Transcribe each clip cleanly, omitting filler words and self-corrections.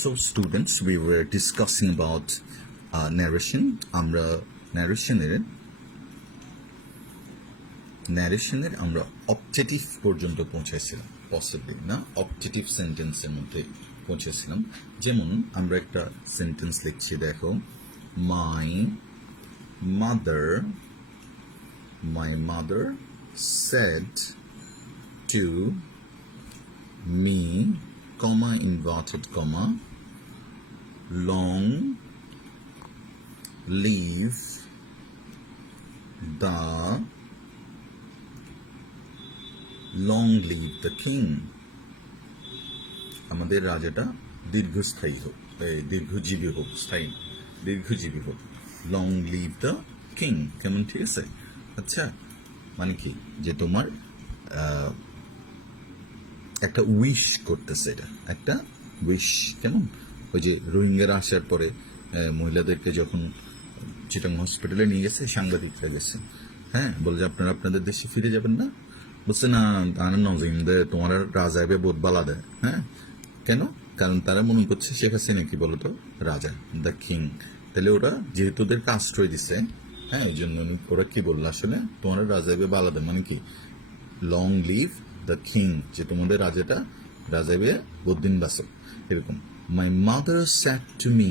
So students, we were discussing about narration. আমরা narration-এর আমরা objective পর্যন্ত পৌঁছেছিলাম, পসিবলি না অবজেক্টিভ সেন্টেন্সের মধ্যে পৌঁছেছিলাম। যেমন আমরা একটা সেন্টেন্স লিখছি, দেখো, my mother said to me, comma, inverted comma, long live the king. আমাদের রাজাটা দীর্ঘস্থায়ী হোক, দীর্ঘজীবী হোক, স্থায়ী দীর্ঘজীবী হোক। লং লিভ দ্য কিং, কেমন? ঠিক আছে। আচ্ছা, মানে কি, যে তোমার একটা উইশ করতেছে, এটা একটা উইশ। কেমন? ওই যে রোহিঙ্গারা আসার পরে মহিলাদেরকে যখন চিটাং হসপিটালে নিয়ে গেছে, সাংবাদিকরা গেছে, হ্যাঁ, বলে যে আপনারা আপনাদের দেশে ফিরে যাবেন না। বলছে না, তোমার রাজা এবে বোধ বালা দেয়। হ্যাঁ, কেন? কারণ তারা মনে করছে শেখ হাসিনা কি বলতো রাজা, দ্য কিং। তাহলে ওরা যেহেতু ওদেরকে আশ্রয় দিছে, হ্যাঁ, এই জন্য ওরা কি বললো, আসলে তোমার রাজা এবে বালা দেয়, মানে কি, লং লিভ দ্য কিং, যে তোমাদের রাজা এবে বহুদিন বাঁচো, এরকম। মাই mother said to me,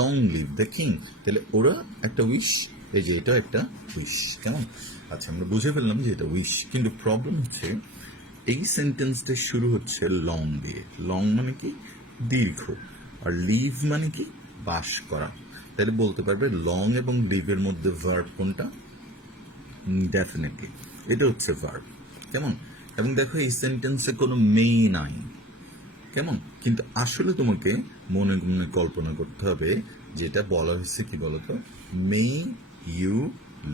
long live the king. তাহলে ওরা একটা উইশ, এই যে এটা একটা উইশ। কেমন? আচ্ছা, আমরা বুঝে ফেললাম যে এটা উইশ, কিন্তু প্রবলেম হচ্ছে এই সেন্টেন্সটা শুরু হচ্ছে লং দিয়ে। লং মানে কি, দীর্ঘ, আর লিভ মানে কি, বাস করা। তাহলে বলতে পারবে লং এবং লিভের মধ্যে ভার্ব কোনটা? ডেফিনেটলি এটা হচ্ছে ভার্ব। কেমন? এবং দেখো, এই সেন্টেন্সে কোনো মেই নাই। কেমন? কিন্তু আসলে তোমাকে মনে মনে কল্পনা করতে হবে, যেটা বলা হয়েছে কি বলতো, মে ইউ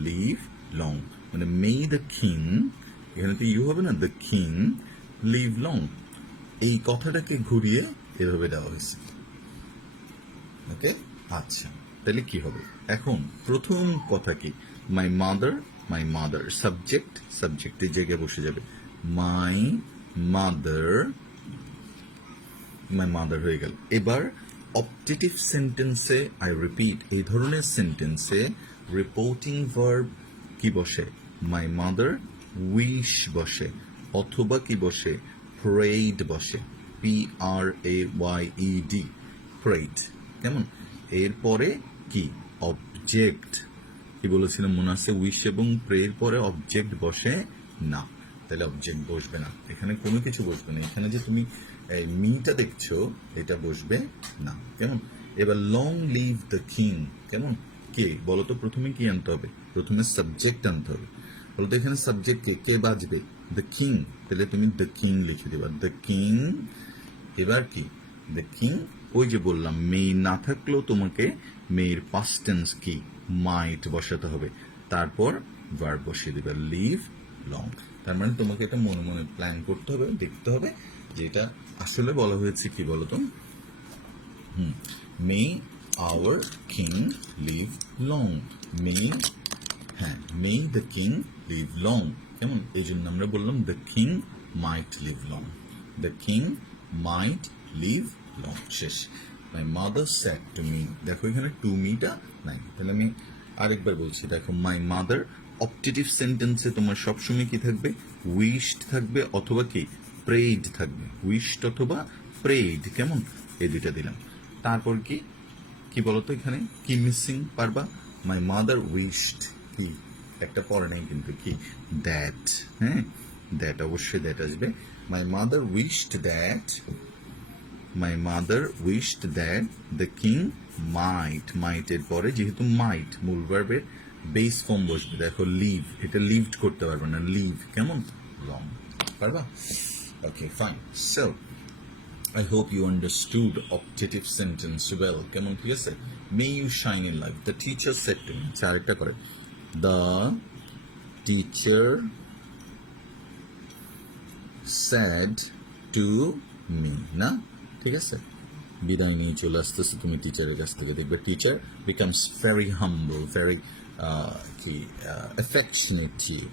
লিভ লং, মানে মে দ্য কিং, এখানে তো ইউ হবে না, দ্য কিং লিভ লং। এই কথাটাকে ঘুরিয়ে এভাবে দেওয়া হয়েছে। ওকে, আচ্ছা, তাহলে কি হবে এখন? প্রথম কথা কি, মাই মাদার, সাবজেক্টের জায়গায় বসে যাবে, মাই মাদার হয়ে গেল। এবার অবজেক্টিভ সেন্টেন্সে, আই রিপিট, এই ধরনের সেন্টেন্সে রিপোর্টিং ভার্ব কি বসে? মাই মাদার উইশ বসে, অথবা কি বসে? প্রেইড বসে, PRAYED, প্রেইড। কেমন? এরপরে কি? অবজেক্ট। কি বলেছিলাম মনে আছে? উইশ এবং প্রের পরে অবজেক্ট বসে না, তাহলে অবজেক্ট বসবে না, এখানে কোনো কিছু বসবে না। এখানে যে তুমি মিটা দেখছো, এটা বসবে না। কেমন? এবার লং লিভ দ্য কিং, কেমন? কে বলতো? প্রথমে কি আনতে হবে? প্রথমে সাবজেক্ট আনতে হবে। বলতো এখানে সাবজেক্ট কে বাজবে? The king. তাহলে তুমি দ্য কিং লিখে দেবা, দ্য কিং। এবার কি? The king. ওই যে বললাম, মেয়ে না থাকলেও তোমাকে মেয়ের পাস্ট টেন্স কি, মাইট বসাতে হবে, তারপর ভার্ব বসিয়ে দেবে, লিভ লং। তার মানে তোমাকে এটা মনে মনে প্ল্যান করতে হবে, দেখতে হবে যে এটা আসলে বলা হয়েছে কি বলতো, may our king live long, may the king live long. কেমন? এই জন্য আমরা বললাম the king might live long, the king might live long. শেষ। My mother said to me, দেখো এখানে টু মিটা নাই, তাহলে আমি আরেকবার বলছি, দেখো, মাই মাদার অবজেক্টিভ সেন্টেন্সে তোমার সবসময় কি থাকবে? উইশড থাকবে, অথবা কি, প্রেইড থাকবে, উইশড অথবা প্রেইড। কেমন? এই দুইটা দিলাম। তারপর কি কি বলতো, এখানে কি মিসিং পারবা? মাই মাদার উইশড, কি একটা পরে নেই কিন্তু, কি, দ্যাট। হ্যাঁ, দ্যাট, অবশ্যই দ্যাট আসবে। My mother wished that the king might এর পরে যেহেতু মাইট মূল ভার্বের বেস ফর্ম বসবে, দেখো লিভ, এটা লিভড করতে পারবে না, লিভ। কেমন? লং। পারবা? Okay, fine. So I hope you understood objective sentence well. কেমন? ঠিক আছে? May you shine in life. The teacher said to me. আরেকটা করে, the teacher said to me, না? ঠিক আছে? বিদায় নিয়ে চলে আসতেছে তুমি টিচারের কাছ থেকে, দেখবে teacher becomes very humble, very affectionate to you.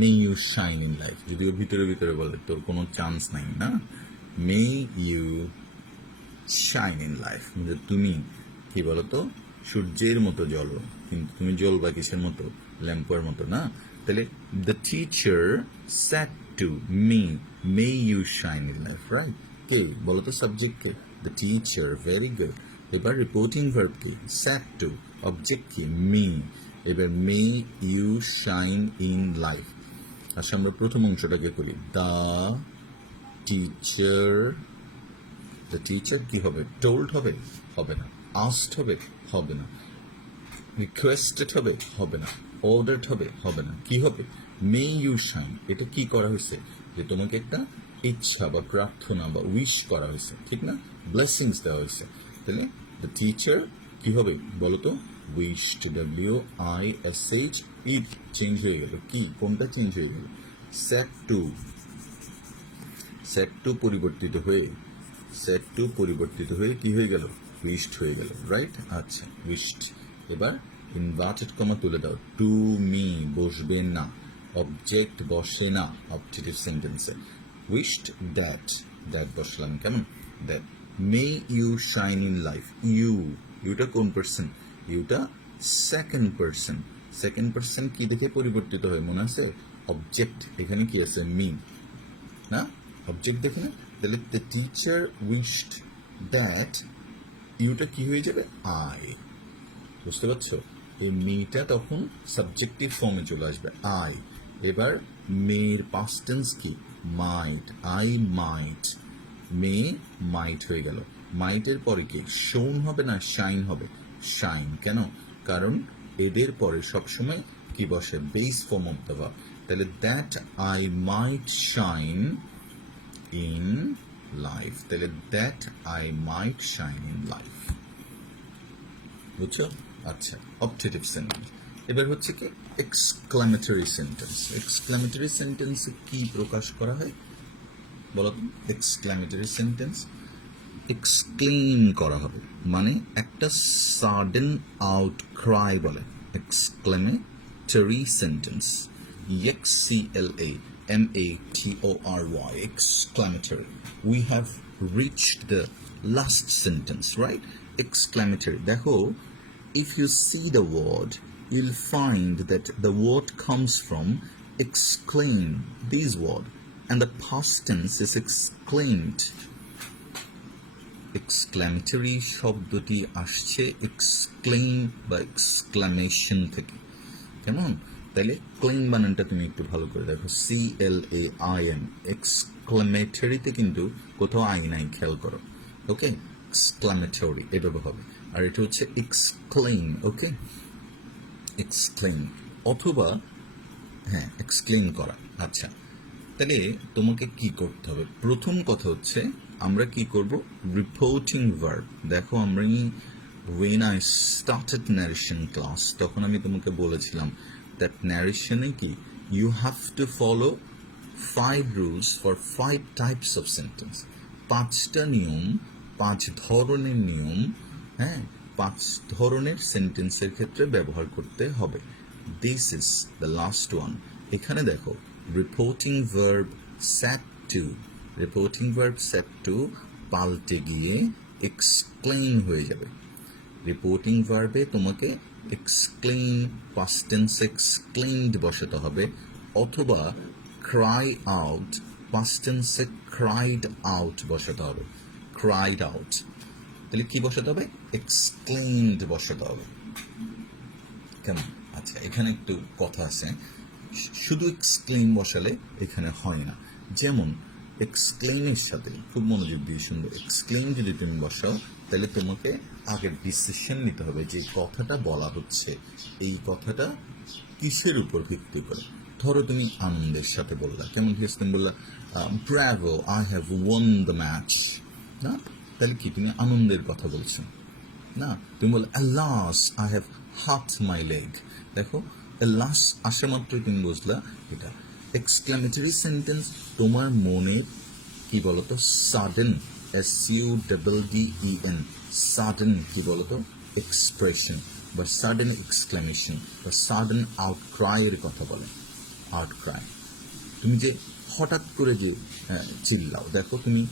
May you shine in life. যদিও ভিতরে ভিতরে বলে তোর কোনো চান্স নাই, না? May you shine in life, মানে তুমি কি বলতো সূর্যের মতো জ্বলো, কিন্তু তুমি জ্বলবা কিসের মতো? ল্যাম্পের মতো না। তাহলে the teacher said to me may you shine in life, right? কে বলতো? সাবজেক্ট কে? The teacher, very good. এবার রিপোর্টিং ভার্ব কি? Said to. অবজেক্ট কি? মি। এবার may you shine in life. আচ্ছা, আমরা প্রথম অংশটাকে করি। দ্য টিচার, দ্য টিচার কি হবে? টোল্ড হবে? হবে না। আস্কড হবে? হবে না। রিকোয়েস্টেড হবে? হবে না। অর্ডারড হবে? হবে না। কি হবে? May you shine. এটা কি করা হয়েছে? যে তোমাকে একটা ইচ্ছা বা প্রার্থনা বা উইশ করা হয়েছে, ঠিক না? ব্লেসিংস দেওয়া হয়েছে। তাহলে দ্য টিচার কি হবে বলতো? Wished, WISH। ইট চেঞ্জ হয়ে গেল। কি? কোনটা চেঞ্জ হয়ে গেল? স্যাট টু। সেট টু পরিবর্তিত হয়ে কি হয়ে গেল? উইশড হয়ে গেল, রাইট? আচ্ছা, উইশড। এবার ইনভার্টেড কমা তুলে দাও। টু মি বসবে না, অবজেক্ট বসে না অবজেক্টিভ সেন্টেন্সে। উইশড দ্যাট, দ্যাট বসলাম কেমন? That may you shine in life. ইউটা কোন পার্সন? ইউটা সেকেন্ড পার্সন। সেকেন্ড পার্সন কি দেখে পরিবর্তিত হয় মনে আছে? অবজেক্ট। এখানে কি আছে? মি না? অবজেক্ট দেখে না? তাহলে দ্য টিচার উইশড দ্যাট, ইউটা কি হয়ে যাবে? আই। বুঝতে পারছো? এই মেটা তখন সাবজেক্টিভ ফর্মে চলে আসবে, আই। এবার মেয়ের পাস্ট টেন্স কি? মাইট। I might. মে মাইট হয়ে গেল। মাইটের পরে কি? শোন হবে না শাইন হবে? শাইন। কেন? কারণ এদের পরে সবসময় কি বসে? Base form of the verb. তাহলে that I might shine in life. তাহলে that I might shine in life. বুঝছো? আচ্ছা, অবজেক্টিভ সেন্টেন্স। এবার হচ্ছে কি? Exclamatory sentence. এক্সক্লামেটরি সেন্টেন্সে কি প্রকাশ করা হয় বলো তো? এক্সক্লামেটরি সেন্টেন্স এক্সক্লেম করা হবে, মানে একটা সাডেন আউট ক্রাই বলে exclamatory sentence. EXCLAMATORY, exclamatory. We have reached the last sentence, right? Exclamatory. দেখো, if you see the word, you'll find that the word comes from exclaim, this word, and the past tense is exclaimed. Exclamatory শব্দটি আসছে exclaim বা exclamation থেকে, কেমন? তাহলে claim বানানটা তুমি একটু ভালো করে দেখো, CLAIM। এক্সক্লামেটরিতে কিন্তু কোথাও আই নাই, খেয়াল করো। ওকে, এক্সক্লামেটরি এভাবে হবে। আর এটা হচ্ছে এক্সক্লেম। ওকে, এক্সক্লেম অথবা হ্যাঁ এক্সক্লেম করা। আচ্ছা, তাহলে তোমাকে কি করতে হবে? প্রথম কথা হচ্ছে আমরা কি করব? Reporting verb. দেখো, আমরা when I started narration class তখন আমি তোমাকে বলেছিলাম that narration কি you have to follow 5 rules for 5 types of sentence। 5টা নিয়ম, 5 ধরনের নিয়ম, হ্যাঁ 5 ধরনের সেন্টেন্সের ক্ষেত্রে ব্যবহার করতে হবে। This is the last one। এখানে দেখো, reporting verb sat to, reporting verb sat to পাল্টে গিয়ে এক্সক্লেম হয়ে যাবে। রিপোর্টিং ভার্বে তোমাকে এক্সক্লেম পাস্ট টেন্স এক্সক্লেমড বসাতে হবে, অথবা ক্রাই আউট পাস্ট টেন্সে ক্রাইড আউট বসাতে হবে, ক্রাইড আউট। তাহলে কি বসাতে হবে? এক্সক্লেমড বসাতে হবে, কেমন? আচ্ছা, এখানে একটু কথা আছে, শুধু এক্সক্লেম বসালে এখানে হয় না। যেমন এক্সক্লেমের সাথে খুব মনোযোগ দিয়ে শুনবে, এক্সক্লেম যদি তুমি বসাও তাহলে তোমাকে আগে ডিসিশন নিতে হবে যে কথাটা বলা হচ্ছে, এই কথাটা কিসের উপর ভিত্তি করে। ধরো তুমি আনন্দের সাথে বললা, কেমন ঠিক আছে? তুমি বললা Bravo, I have one the match, না? তাহলে কি তুমি আনন্দের কথা বলছো না? তুমি বললে alas I have hurt my leg। দেখো, alas আসা মাত্রই তুমি বুঝলা এটা এক্সক্লামেটরি সেন্টেন্স। তোমার মনে কি বলতো? সাডেন, SUDDEN, সাডেন কি বলতো? এক্সপ্রেশন বা সাডেন এক্সক্লামেশন বা সাডেন আউটক্রাইয়ের কথা বলে। আউটক্রাই, তুমি যে হঠাৎ করে যে চিল্লাও, দেখো তুমি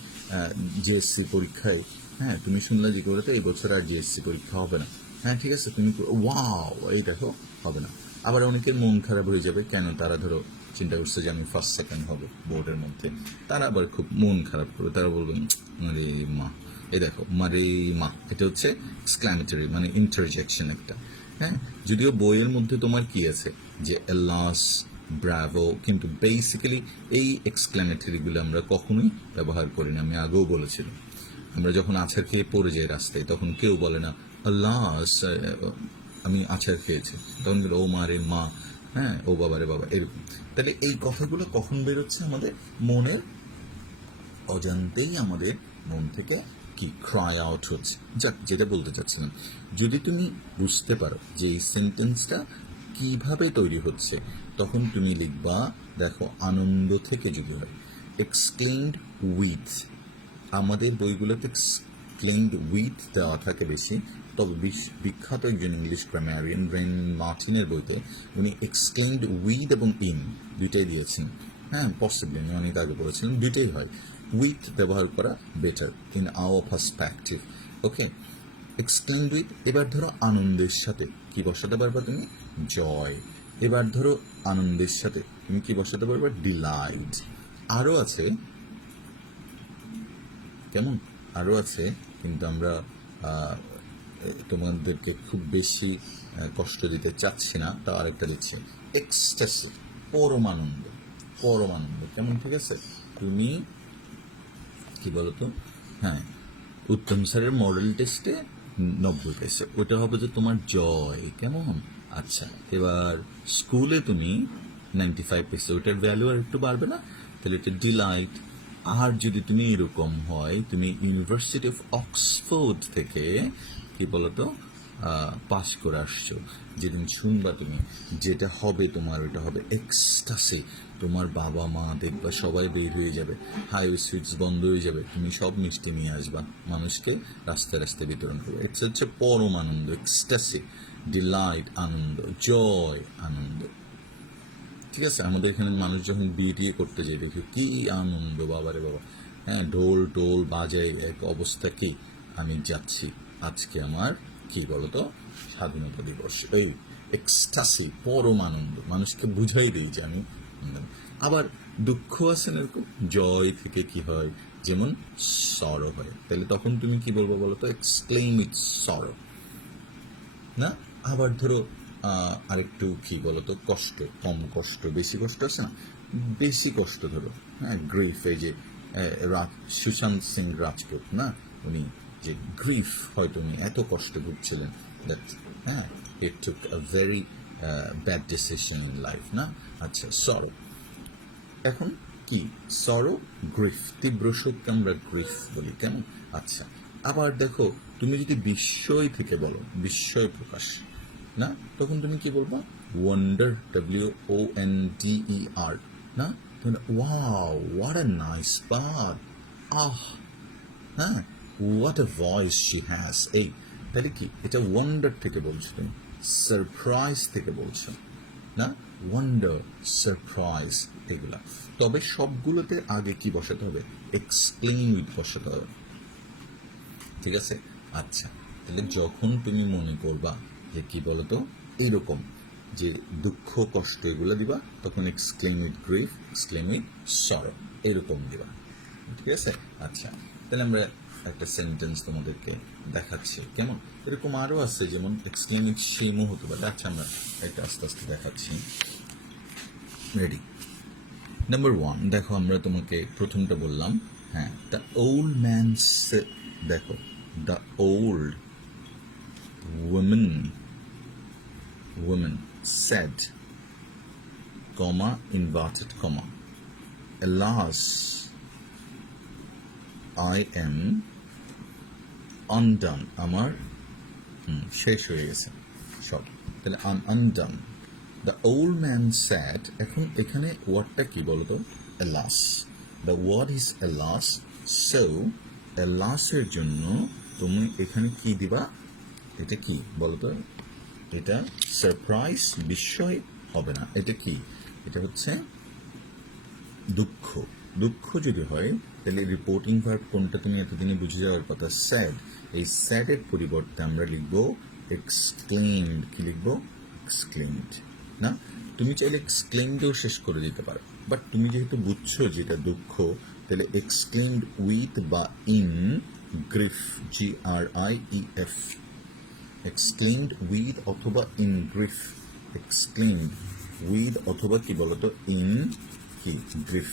জিএসসি পরীক্ষায়, হ্যাঁ তুমি শুনলে যে বলতো এই বছর আর জিএসসি পরীক্ষা হবে না, হ্যাঁ ঠিক আছে, তুমি ওয়াও এই দেখো হবে না। আবার অনেকের মন খারাপ হয়ে যাবে, কেন তারা ধরো চিন্তা করছে যে আমি ফার্স্ট সেকেন্ড হবো বোর্ডের মধ্যে, তারা আবার খুব মন খারাপ করবে, তারা বলবেন আরে মা, এই দেখো মারে মা, এটা হচ্ছে এক্সক্লামেটরি মানে ইন্টারজেকশন একটা, হ্যাঁ। যদিও বইয়ের মধ্যে তোমার কি আছে যে এলাস, ব্রাভো, কিন্তু বেসিক্যালি এই এক্সক্লামেটরিগুলো আমরা কখনোই ব্যবহার করি না। আমি আগেও বলেছিলাম, আমরা যখন আছাড় খেয়ে পড়ে যাই রাস্তায়, তখন কেউ বলে না আল্লাহ আমি আছাড় খেয়েছি, তখন বলে ও মা রে মা, হ্যাঁ ও বাবা রে বাবা, এরকম। তাহলে এই কথাগুলো কখন বেরোচ্ছে? আমাদের মনের অজান্তেই আমাদের মন থেকে কি ক্রাই আউট হচ্ছে। যাক, যেটা বলতে চাচ্ছিলাম, যদি তুমি বুঝতে পারো যে এই সেন্টেন্সটা কিভাবে তৈরি হচ্ছে, তখন তুমি লিখবা, দেখো আনন্দ থেকে যদি হয় এক্সক্লেইমড উইথ, আমাদের বইগুলোতে এক্সপ্লেইনড উইথ দেওয়া থাকে বেশি, তবে বিখ্যাত একজন ইংলিশ গ্রামারিয়ান রেন মার্টিনের বইতে উনি এক্সপ্লেইনড উইথ এবং ইন দুইটাই দিয়েছেন। হ্যাঁ পসিবলি আমি অনেক আগে বলেছিলাম দুইটাই হয়, উইথ ব্যবহার করা better in our perspective. Okay, explained with. এবার ধরো আনন্দের সাথে কি বসাতে পারবা তুমি? জয়। এবার ধরো আনন্দের সাথে তুমি কি বসাতে পারবা? ডিলাইট। আরও আছে, কেমন আরও আছে, কিন্তু আমরা তোমাদেরকে খুব বেশি কষ্ট দিতে চাচ্ছি না, তা আরেকটা দিচ্ছি, এক্সটাসি, পরমানন্দ। পরমানন্দ কেমন, ঠিক আছে? তুমি কি বলতো, হ্যাঁ উত্তম স্যারের মডেল টেস্টে 90 পেয়েছে, ওটা হবে যে তোমার জয়, কেমন? আচ্ছা, এবার স্কুলে তুমি 95 পেয়েছো, ওটার ভ্যালু আর একটু বাড়বে না, তাহলে এটা ডিলাইট। আর যদি তুমি এরকম হয়, তুমি ইউনিভার্সিটি অফ অক্সফোর্ড থেকে কি বলতো পাশ করে আসছো, যেদিন শুনবা তুমি যেটা হবে তোমার, ওইটা হবে এক্সটাসি। তোমার বাবা মা দেখবা সবাই বের হয়ে যাবে, হাইওয়ে সুইটস বন্ধ হয়ে যাবে, তুমি সব মিষ্টি নিয়ে আসবা, মানুষকে রাস্তায় রাস্তায় বিতরণ করবে। এটা হচ্ছে পরম আনন্দ, এক্সটাসি, ডিলাইট আনন্দ, জয় আনন্দ। ঠিক আছে, আমাদের এখানে মানুষ যখন বিয়ে টিয়ে করতে যায় দেখি কি আনন্দ, বাবারে বাবা, হ্যাঁ ঢোল টোল বাজায়, এক অবস্থা কি, আমি যাচ্ছি আজকে আমার কি বলতো স্বাধীনতা দিবস, এই এক্সটাসি, পরম আনন্দ, মানুষকে বুঝাই দিই যে আমি। আবার দুঃখ আছে না এরকম, জয় থেকে কি হয়, যেমন সরো হয়, তাহলে তখন তুমি কি বলবো বলতো? এক্সক্লেইম ইট সরো, না? আবার ধরো আরেকটু কি বলতো কষ্ট, কম কষ্ট বেশি কষ্ট আছে না, বেশি কষ্ট ধরো, হ্যাঁ গ্রিফ, এই যে সুশান্ত সিং রাজপুত না, উনি যে গ্রিফ, হয়তো উনি এত কষ্ট ভুগছিলেন, দ্যাট হ্যাঁ it took a very bad decision in life, না? আচ্ছা, সরো। এখন কি সরো, গ্রিফ, তীব্র শোককে আমরা গ্রিফ বলি, কেমন? আচ্ছা, আবার দেখো তুমি যদি বিস্ময় থেকে বলো, বিস্ময় প্রকাশ, না, তখন তুমি কি বলবা? ওয়ান্ডার, WONDER, না? Wow, what a nice bird, ah, হ্যাঁ what a voice she has, এই, তাহলে কি এটা ওয়ান্ডার থেকে বলছো তুমি, সারপ্রাইজ থেকে বলছো, না? ওয়ান্ডার, সারপ্রাইজ, এগুলা। তবে সবগুলোতে আগে কি বসাতে হবে? এক্সপ্লেইন উইথ বসাতে হবে, ঠিক আছে? আচ্ছা, তাহলে যখন তুমি মনে করবা যে কি বলতো এইরকম যে দুঃখ কষ্ট এগুলো দিবা, তখন এক্সক্লেইম উইথ গ্রিফ, এক্সক্লেইম উইথ সরো, এরকম দিবা, ঠিক আছে? আচ্ছা, তাহলে আমরা একটা সেন্টেন্স তোমাদেরকে দেখাচ্ছি, কেমন? এরকম আরও আছে, যেমন এক্সক্লেইম উইথ শেমও হতে পারে। আচ্ছা, আমরা একটা আস্তে আস্তে দেখাচ্ছি, রেডি? নাম্বার 1, দেখো আমরা তোমাকে প্রথমটা বললাম, হ্যাঁ দ্য ওল্ড ম্যান, দেখো the old woman said, comma, inverted comma, alas, I am undone, আমার শেষ হয়ে গেছে সব, তাহলে undone। The old man said, এখন এখানে ওয়ার্ডটা কি বলতো? alas, the word is alas, so alasের জন্য তুমি এখানে কি দিবা? এটা কি বলতো? এটা সারপ্রাইজ, বিস্ময় হবে না, এটা কি? এটা হচ্ছে দুঃখ। দুঃখ যদি হয় তাহলে রিপোর্টিং ভার্ব কোনটা তুমি এতদিনে বুঝে যাওয়ার কথা, স্যাড। এই স্যাডের পরিবর্তে আমরা লিখবো এক্সক্লেইমড। কি লিখবো? এক্সক্লেইমড। না, তুমি চাইলে এক্সক্লেইমডেও শেষ করে দিতে পারো, বাট তুমি যেহেতু বুঝছো যেটা দুঃখ, তাহলে এক্সক্লেইমড উইথ বা in grief, GRIEF, exclaimed with অথবা ইন গ্রিফ, এক্সক্লেইমড উইথ অথবা কি বলতো ইন কি গ্রিফ।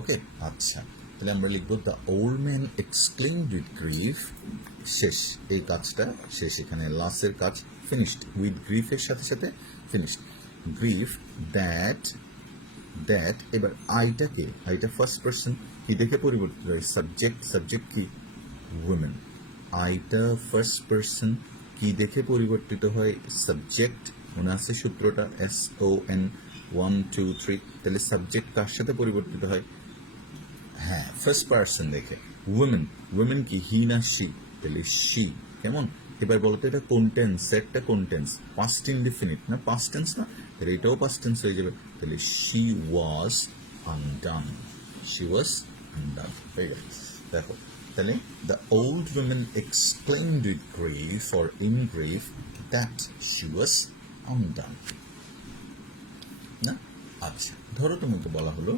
ওকে, আচ্ছা, তাহলে আমরা লিখবো the old man exclaimed with grief. শেষ, এই কাজটা শেষ, এখানে লাস্টের কাজ ফিনিশড, উইথ গ্রিফের সাথে সাথে ফিনিশড। গ্রিফ দ্যাট, দ্যাট, এবার আইটাকে, আইটা ফার্স্ট পার্সন কি দেখে পরিবর্তিত হয়? সাবজেক্ট, সাবজেক্ট কি? উইমেন। আইটা ফার্স্ট পার্সন কি দেখে পরিবর্তিত হয়? সাবজেক্ট। মনে আছে সূত্রটা? SON 1 2 3। তাহলে সাবজেক্ট কার সাথে পরিবর্তিত হয়? হ্যাঁ, ফার্স্ট পার্সন দেখে। উইমেন, উইমেন কি হি না শি? তাহলে শি। কেমন? এবার বলতো এটা কোন টেন্স? সেটটা কোন টেন্স? পাস্ট ইনডিফিনিট না, পাস্ট টেন্স না, তাহলে এটাও পাস্ট টেন্স হয়ে যাবে। তাহলে she was undone, she was undone হয়ে গেল। দেখো, তাহলে the old women exclaimed with grief or in grief that she was undone. না, আচ্ছা, ধরো তোমাকে বলা হলো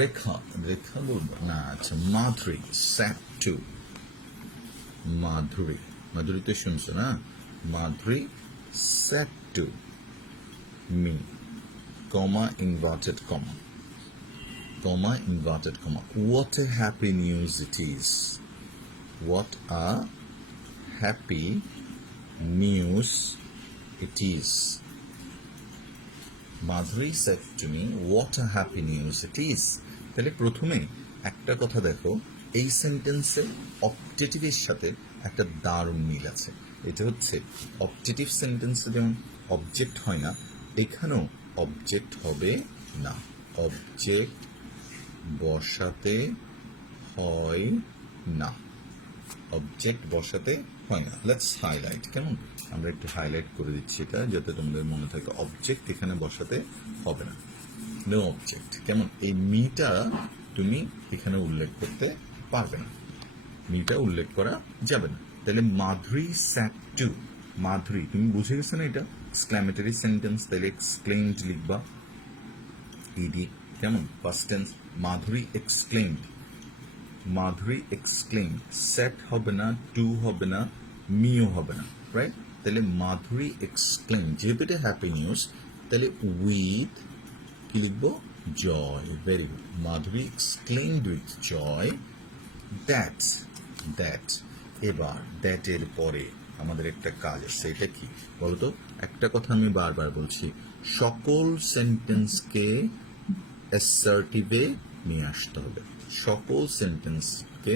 রেখা, রেখা বলবো না, আচ্ছা, মাধুরী স্যাট টু, মাধুরী, মাধুরী তো শুনছো না? Madhuri said to me, comma inverted comma, comma inverted comma, what a happy news it is, what a happy news it is. Madhuri said to me, what a happy news it is. তাহলে প্রথমে একটা কথা দেখো, এই সেন্টেন্সে অবজেক্টিভের সাথে একটা দারুণ মিল আছে। এটা হচ্ছে অবজেক্টিভ সেন্টেন্সে যেমন অবজেক্ট হয় না, এখানেও অবজেক্ট হবে না, অবজেক্ট বসাতে হয় না, অবজেক্ট বসাতে হয় না। লেটস হাইলাইট, কেমন? আমরা একটু হাইলাইট করে দিচ্ছি এটা, যাতে তোমাদের মনে থাকে অবজেক্ট এখানে বসাতে হবে না, নো অবজেক্ট। কেমন? এই মিটা তুমি এখানে উল্লেখ করতে পারবে না, মিটা উল্লেখ করা যাবে না। তাহলে মাধুরী স্যাট টু, মাধুরী, তুমি বুঝে গেছো না এটা এক্সক্লেমেটরি সেন্টেন্স, তাহলে এক্সক্লেইমড লিখবা, ইডি। কেমন? First tense. Madhuri exclaimed, Madhuri exclaimed, said হবে না, টু হবে না, মিও হবে না, রাইট? তাহলে মাধুরী এক্সক্লেইমড, যেহেতু এটা হ্যাপি নিউজ, তাহলে উইথ কি লিখবো? Joy. Very good. Madhuri exclaimed with joy that, that. এবার দ্যাট এর পরে আমাদের একটা কাজ আছে, এটা কি বলতো? একটা কথা আমি বারবার বলছি, সকল সেন্টেন্সকে অ্যাসার্টিভে নিয়ে আসতে হবে, সকল সেন্টেন্সকে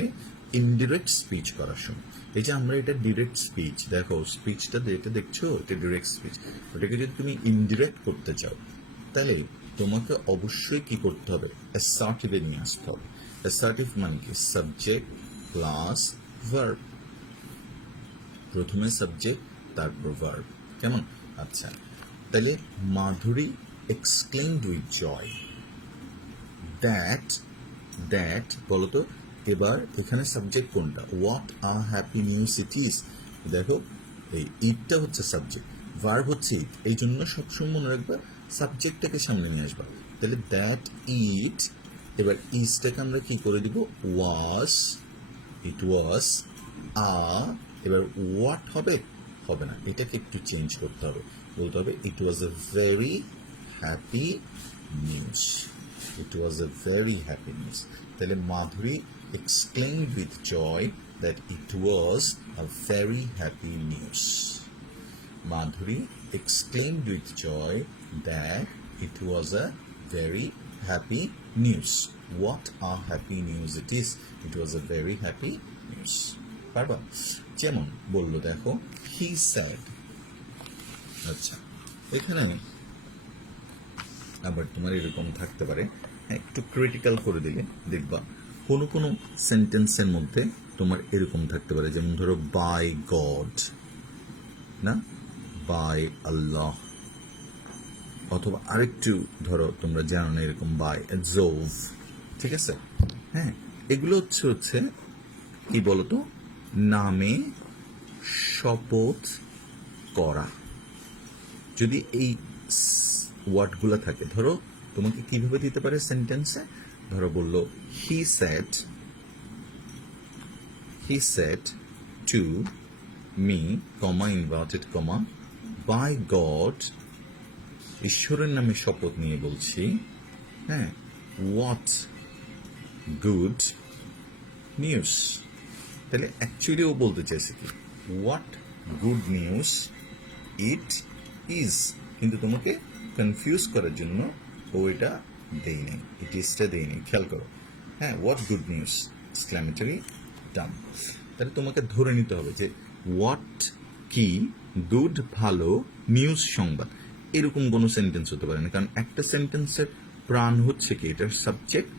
ইনডিরেক্ট স্পিচ করার সময়। এই যে আমরা এটা ডিরেক্ট স্পিচ, দেখো স্পিচটা এটা দেখছো, এটা ডিরেক্ট স্পিচ, ওটাকে যদি তুমি ইনডিরেক্ট করতে চাও, তাহলে তোমাকে অবশ্যই কি করতে হবে? অ্যাসার্টিভে নিয়ে আসতে হবে। অ্যাসার্টিভ মানে কি? সাবজেক্ট প্লাস ভার্ব, প্রথমে সাবজেক্ট তারপর ভার্ব। কেমন? আচ্ছা, তাহলে Madhuri exclaimed with joy that, that বলতো। এবার এখানে সাবজেক্ট কোনটা? What a happy news it is. দেখো, এই ইটটা হচ্ছে সাবজেক্ট, ভার্ব হচ্ছে ইট, এই জন্য সবসময় মনে রাখবা সাবজেক্টটাকে সামনে নিয়ে আসবা। তাহলে দ্যাট ইট, এবার ইজটাকে আমরা কি করে দিব? ওয়াজ, ইট ওয়াজ আ, এবার হোয়াট হবে? হবে না, এটাকে একটু চেঞ্জ করতে হবে, বলতে হবে it was a very happy news, it was a very happy news. তাহলে Madhuri exclaimed with joy that it was a very happy news. Madhuri exclaimed with joy that it was a very happy news. What a happy news it is. It was a very happy news. পারবা? যেমন বললো, দেখো, he said। আচ্ছা, এখানে আবার তোমার এরকম থাকতে পারে, একটু ক্রিটিক্যাল করে দিলে দেখবা কোনো কোনো সেন্টেন্সের মধ্যে তোমার এরকম থাকতে পারে, যেমন ধরো বাই গড, না, বাই আল্লাহ, অথবা আরেকটু ধরো তোমরা জানো না এরকম বাই জোভ, ঠিক আছে? হ্যাঁ, এগুলো হচ্ছে কি বলতো, নামে শপথ করা। যদি এই ওয়ার্ডগুলো থাকে, ধরো তোমাকে কিভাবে দিতে পারে সেন্টেন্সে, ধরো বললো he said to me, comma inverted comma, by God, ঈশ্বরের নামে শপথ নিয়ে বলছি, হ্যাঁ, হোয়াট গুড নিউজ। তাহলে অ্যাকচুয়ালি ও বলতে চাইছে কি, what good news it is, কিন্তু তোমাকে কনফিউজ করার জন্য ও এটা দেই নাই, ইট ইজটা দেই নাই, খেয়াল করো। হ্যাঁ, হোয়াট গুড নিউজ এক্সক্লেমেটরি ডান। তাহলে তোমাকে ধরে নিতে হবে যে হোয়াট কি, গুড ভালো, নিউজ সংবাদ, এরকম কোনো সেন্টেন্স হতে পারে না, কারণ একটা সেন্টেন্সের প্রাণ হচ্ছে কি, এটার সাবজেক্ট,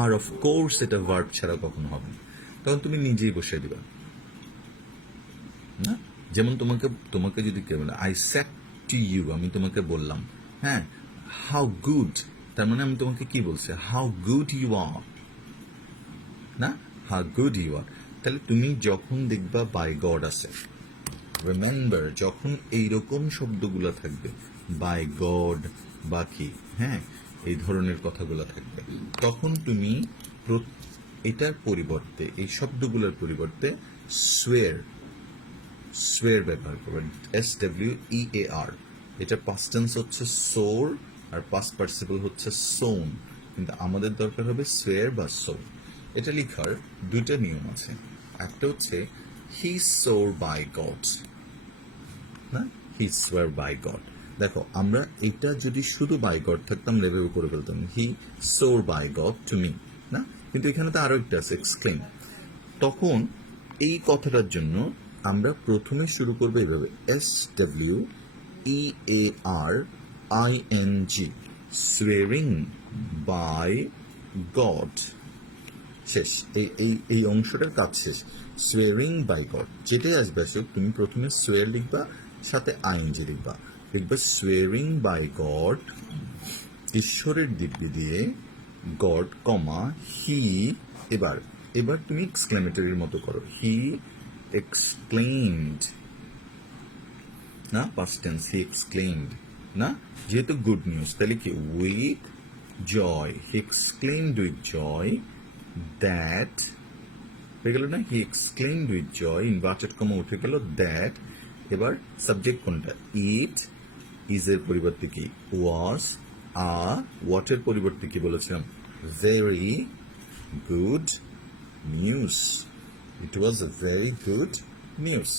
আর অফ কোর্স এটা ভার্ব ছাড়া কখনো হবে না, তখন তুমি নিজেই বসে দিবা না। যেমন তোমাকে যদি কেউ বলে আই সেড টু ইউ, আমি তোমাকে বললাম, হ্যাঁ, হাউ গুড, তার মানে আমি তোমাকে কি বলছি, হাউ গুড ইউ আর, না, হাউ গুড ইউ আর। তাহলে তুমি যখন দেখবা বাই গড আছে, রিমেম্বার যখন এইরকম শব্দগুলো থাকবে, বাই গড বা কি, হ্যাঁ, এই ধরনের কথাগুলো থাকবে, তখন তুমি এটার পরিবর্তে, এই শব্দগুলোর পরিবর্তে সোয়ের ব্যবহার করবেন, SWEAR। এটা পাস্ট টেন্স হচ্ছে সোর, আর পাস্ট পার্টিসিপল হচ্ছে সোন, কিন্তু আমাদের দরকার হবে সোয়ের বা সো। এটা লিখার দুইটা নিয়ম আছে, একটা হচ্ছে হি সোর বাই গড, না, হি সোয়ার বাই গড। দেখো আমরা এটা যদি শুধু বাই গড থাকতাম লেভেল করে ফেলতাম, হি সোর বাই গড টু মি, না, কিন্তু এখানে তো আরো একটা আছে এক্সক্লেম। তখন এই কথাটার জন্য আমরা প্রথমে শুরু করবো এইভাবে, SWEARING, সোয়ারিং বাই গড, শেষ, এই অংশটার কাজ শেষ, সোয়ারিং বাই গড। যেটাই আসবে আসুক, তুমি প্রথমে সোয়ার লিখবা, সাথে আইএনজি লিখবা, সোয়ারিং বাই গড, ঈশ্বরের দিব্যি দিয়ে, গড কমা হি, এবার তুমি এক্সক্লেমেটরির মতো করো, হি এক্সক্লেইমড, না, পাস্ট টেন্স, হি এক্সক্লেইমড, না, যেহেতু গুড নিউজ, তাহলে কি, with joy, he exclaimed with joy that, হয়ে গেল না, he exclaimed with joy, inverted comma উঠে গেল, দ্যাট, এবার সাবজেক্ট কোনটা, ইট, ইজ এর পরিবর্তে কি, ওয়াজ, ওয়াটের পরিবর্তে কি বলেছিলাম, very good news, it was a very good news.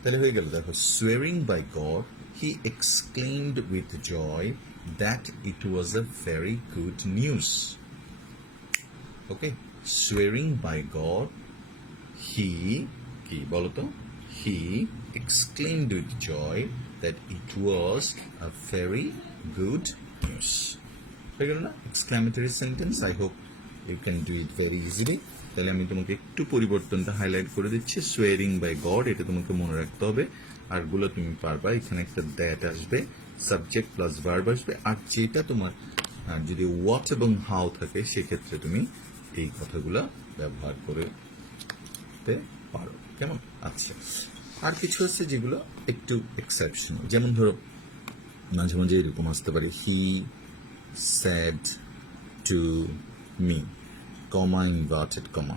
তাহলে হয়ে গেল, দেখো, swearing by God, he exclaimed with joy that it was a very good news. Okay, swearing by God, he কি বলতো, he exclaimed with joy that it was a very good news. হয়ে গেল না exclamatory sentence. I hope you can do it very easily. তাহলে আমি তোমাকে একটু পরিবর্তনটা হাইলাইট করে দিচ্ছি, সোয়ারিং বাই গড, এটা তোমাকে মনে রাখতে হবে, আরগুলো তুমি পারবা। এখানে একটা দ্যাট আসবে, সাবজেক্ট প্লাস ভার্ব আসবে, আর যেটা তোমার যদি হোয়াট এবং হাউ থাকে সেক্ষেত্রে তুমি এই কথাগুলো ব্যবহার করতে পারো, কেমন? আচ্ছা, আর কিছু আছে যেগুলো একটু এক্সেপশনাল, যেমন ধরো মাঝে মাঝে এরকম আসতে পারে, হি said to me, comma inverted কমা,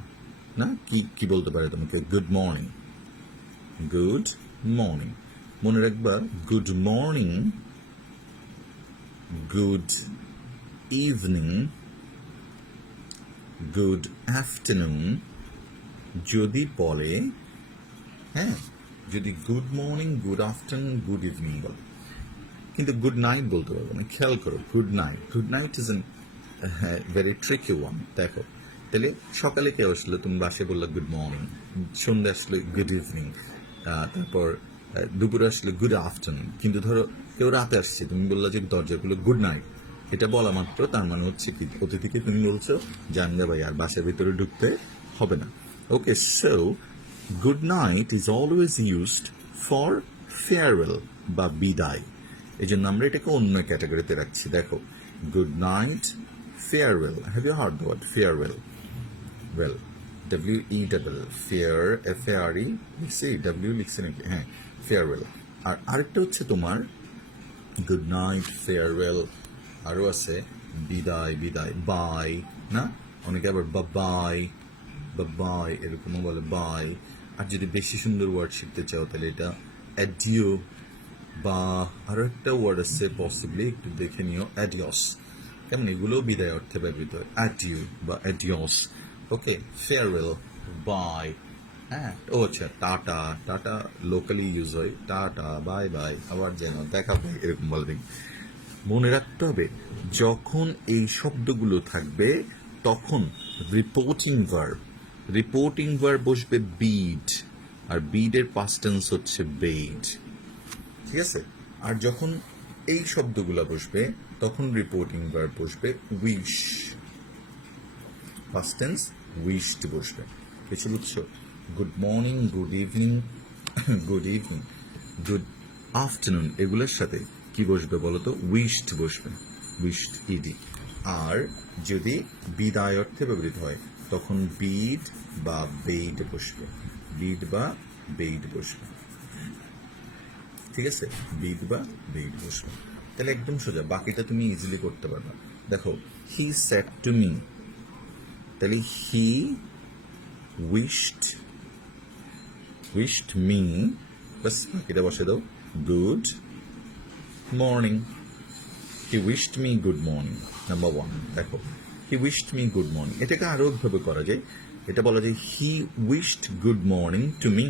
না, কি বলতে পারে তোমাকে, গুড মর্নিং, গুড মর্নিং, মনে রাখবা, good morning, good evening, good afternoon যদি বলে, হ্যাঁ, যদি good morning, good afternoon, good evening বলে, কিন্তু গুড নাইট বলতে পারবো না। খেয়াল করো, good night is an very tricky one. দেখো, তাহলে সকালে কেউ আসলো, তুমি বাসে বললো গুড মর্নিং, সন্ধ্যে আসলে গুড ইভিনিং, তারপর দুপুরে আসলে গুড আফটারনুন, কিন্তু ধরো কেউ রাতে আসছে, তুমি বললো যে দরজাগুলো গুড নাইট, এটা বলা মাত্র তার মানে হচ্ছে কি, অতিথিকে তুমি বলছো জানগা ভাই, আর বাসার ভিতরে ঢুকতে হবে না। Okay, so good night is always used for farewell বা বিদায়। এই জন্য আমরা এটাকে অন্য ক্যাটাগরিতে রাখছি। দেখো, good night, farewell. Have you heard the word farewell? Well, WEL, fare, FARE লিখছি, W লিখছি নাকি? হ্যাঁ, ফেয়ারওয়েল। আর আরেকটা হচ্ছে তোমার গুড নাইট, ফেয়ারওয়েল, আরও আছে বিদায়, বিদায়, বাই, না? অনেকে আবার বাই, বাই এরকমও বলে, বাই। আর যদি বেশি সুন্দর ওয়ার্ড শিখতে চাও তাহলে এটা অ্যাডিও, বা আরও একটা ওয়ার্ড আছে পসিবলি, একটু দেখে নিও, অ্যাডিয়স। কেমন? এগুলোও বিদায় অর্থে ব্যবহৃত হয়, অ্যাডিও বা অ্যাডিয়স। ওকে, ফেয়ারওয়েল, বাই, হ্যাঁ। ও আচ্ছা, টাটা, টাটা লোকালি ইউজ হয়, টাটা, বাই বাই, আবার যেন দেখা পাই, এরকম বলে দেখি। মনে রাখতে হবে, যখন এই শব্দগুলো থাকবে তখন রিপোর্টিং ভার্ব বসবে বিড, আর বিডের পাস্ট টেন্স হচ্ছে বেইড, ঠিক আছে? আর যখন এই শব্দগুলো বসবে তখন রিপোর্টিং ভার্ব বসবে উইশ, পাস্ট টেন্স উইশড বসবে। কিছু বুঝছো? Good morning, good evening, good evening, good afternoon, এগুলোর সাথে কি বসবে বলো তো? উইশড বসবে, উইশড ইডি। আর যদি বিদায় অর্থে ব্যবহৃত হয় তখন বিড বা বেইড বসবে, বিড বা বেইড বসবে, ঠিক আছে? বিড বা বেইড বসবে। তাহলে একদম সোজা, বাকিটা তুমি ইজিলি করতে পারবে। দেখো, হি সেড টু মি, তাহলে হি উইশড মি, বাস বাকিটা বসে দাও, good morning. He wished me good morning, number 1। দেখো, he wished me good morning, এটাকে আরো ভাবে করা যায়। এটা বলা যায় he wished good morning to me,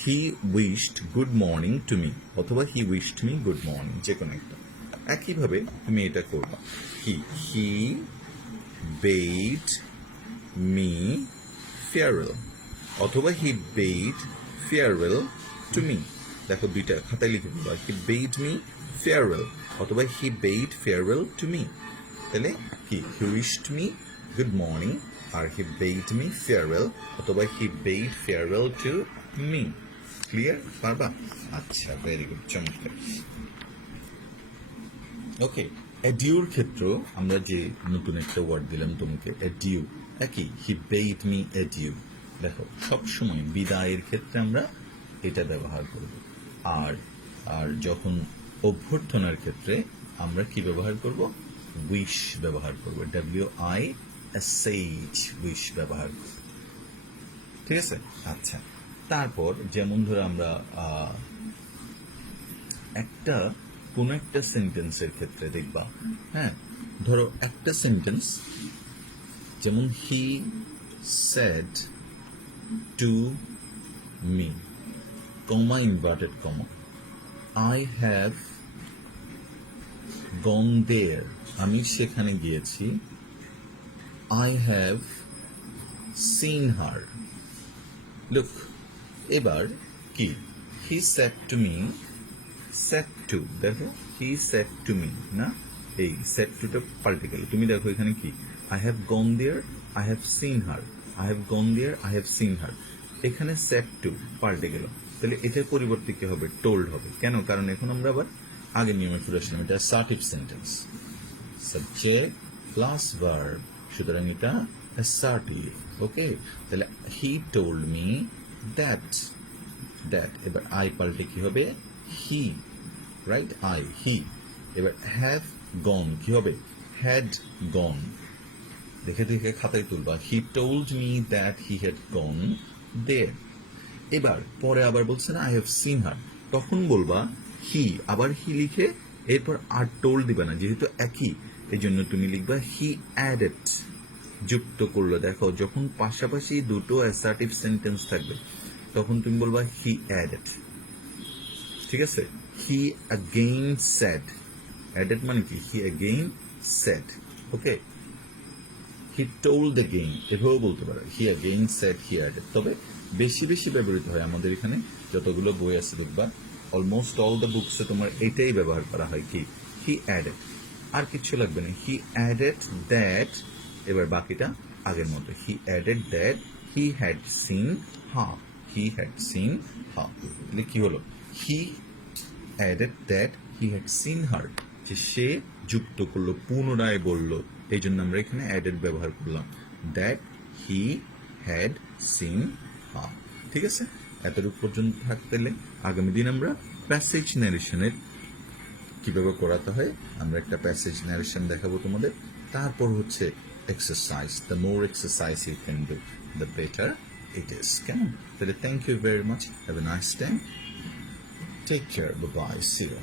he wished good morning to me, অথবা he wished me good morning, যে কোনো একটা। একইভাবে তুমি এটা করবা, হি বেইড মি ফেয়ারওয়েল, অথবা he bade farewell to me. দেখো, দুইটা খাতায় লিখে দিবা, হি বেইড মি ফেয়ারওয়েল অথবা he bade farewell to me. তাহলে কি, he wished me good morning, আর হি বেইড মি ফেয়ারওয়েল অথবা he bade farewell to me. Clear? পারবা? আচ্ছা, ভেরি গুড, চমৎকার। ওকে, অ্যাডিউর ক্ষেত্রেও আমরা যে নতুন একটা ওয়ার্ড দিলাম তোমাকে, অ্যাডিউ, একই, হি বেইড মি অ্যাডিউ। দেখো, সবসময় বিদায়ের ক্ষেত্রে আমরা এটা ব্যবহার করব। আর আর যখন অভ্যর্থনার ক্ষেত্রে আমরা কি ব্যবহার করব? উইশ ব্যবহার করব, WISH, উইশ ব্যবহার করব, ঠিক আছে? আচ্ছা, তারপর যেমন ধরো আমরা কোনো একটা সেন্টেন্সের ক্ষেত্রে দেখবা, হ্যাঁ, ধরো একটা সেন্টেন্স, যেমন he said to me, comma, inverted comma, I have gone there, আমি সেখানে গিয়েছি, I have seen her. Look, এবার কি, he said to me, said to, দেখো, হি সেড টু মি, না, এই সেড টুটা পাল্টে গেল। তুমি দেখো এখানে কি, I have gone there, I have seen her, I have gone there, I have seen her. এখানে সেড টু পাল্টে গেল, তাহলে এটার পরিবর্তে কি হবে? টোল্ড হবে। কেন? কারণ এখন আমরা আবার আগের নিয়মে ফিরে আসলাম, এটা assertive sentence, subject plus verb, সুতরাং এটা অ্যাসার্টিভ। ওকে, তাহলে হি টোল্ড মি দ্যাট, এবার আই পাল্টে কি হবে? He, right, I, he. এবার হ্যাভ গন কি হবে? Had gone. দেখে দেখে খাতায় তুলবা, he told me that he had gone there. এবার পরে আবার বলছে না, আই হ্যাভ সিন হার, তখন বলবা হি, আবার হি লিখে এরপর আর টোল্ড দিবা না, যেহেতু একই, এই জন্য তুমি লিখবা হি অ্যাডেড, যুক্ত করলো। দেখো, যখন পাশাপাশি দুটো অ্যাসার্টিভ সেন্টেন্স থাকবে তখন তুমি বলবা হি অ্যাডেড, ঠিক আছে? হি অ্যাগেইন সেড, অ্যাডেড মানে কি, he again said. Okay, he told again, এভাবেও বলতে পারো, he again said, he added. তবে বেশি বেশি ব্যবহৃত হয় আমাদের এখানে, যতগুলো বই আছে দেখবা, অলমোস্ট অল দ্য বুকসে তোমার এটাই ব্যবহার করা হয়, কি, হি অ্যাডেড, আর কিছু লাগবে না, হি অ্যাডেড দ্যাট। এবার বাকিটা আগের মতো, he added that he had seen her, he had seen her. তাহলে কি হলো? He added that he had seen her, যে সে যুক্ত করলো, পুনরায় বলল, এই জন্য আমরা এখানে অ্যাডেড ব্যবহার করলাম, that he had seen her. ঠিক আছে, এতটুকু পর্যন্ত থাকতে হলে আগামী দিন আমরা প্যাসেজ ন্যারেশনের কিভাবে করাতে হয় আমরা একটা প্যাসেজ ন্যারেশন দেখাবো তোমাদের। তারপর হচ্ছে exercise, the more exercise you can do the better it is. কেমন? তাহলে thank you very much, have a nice time, take care, bye, see you.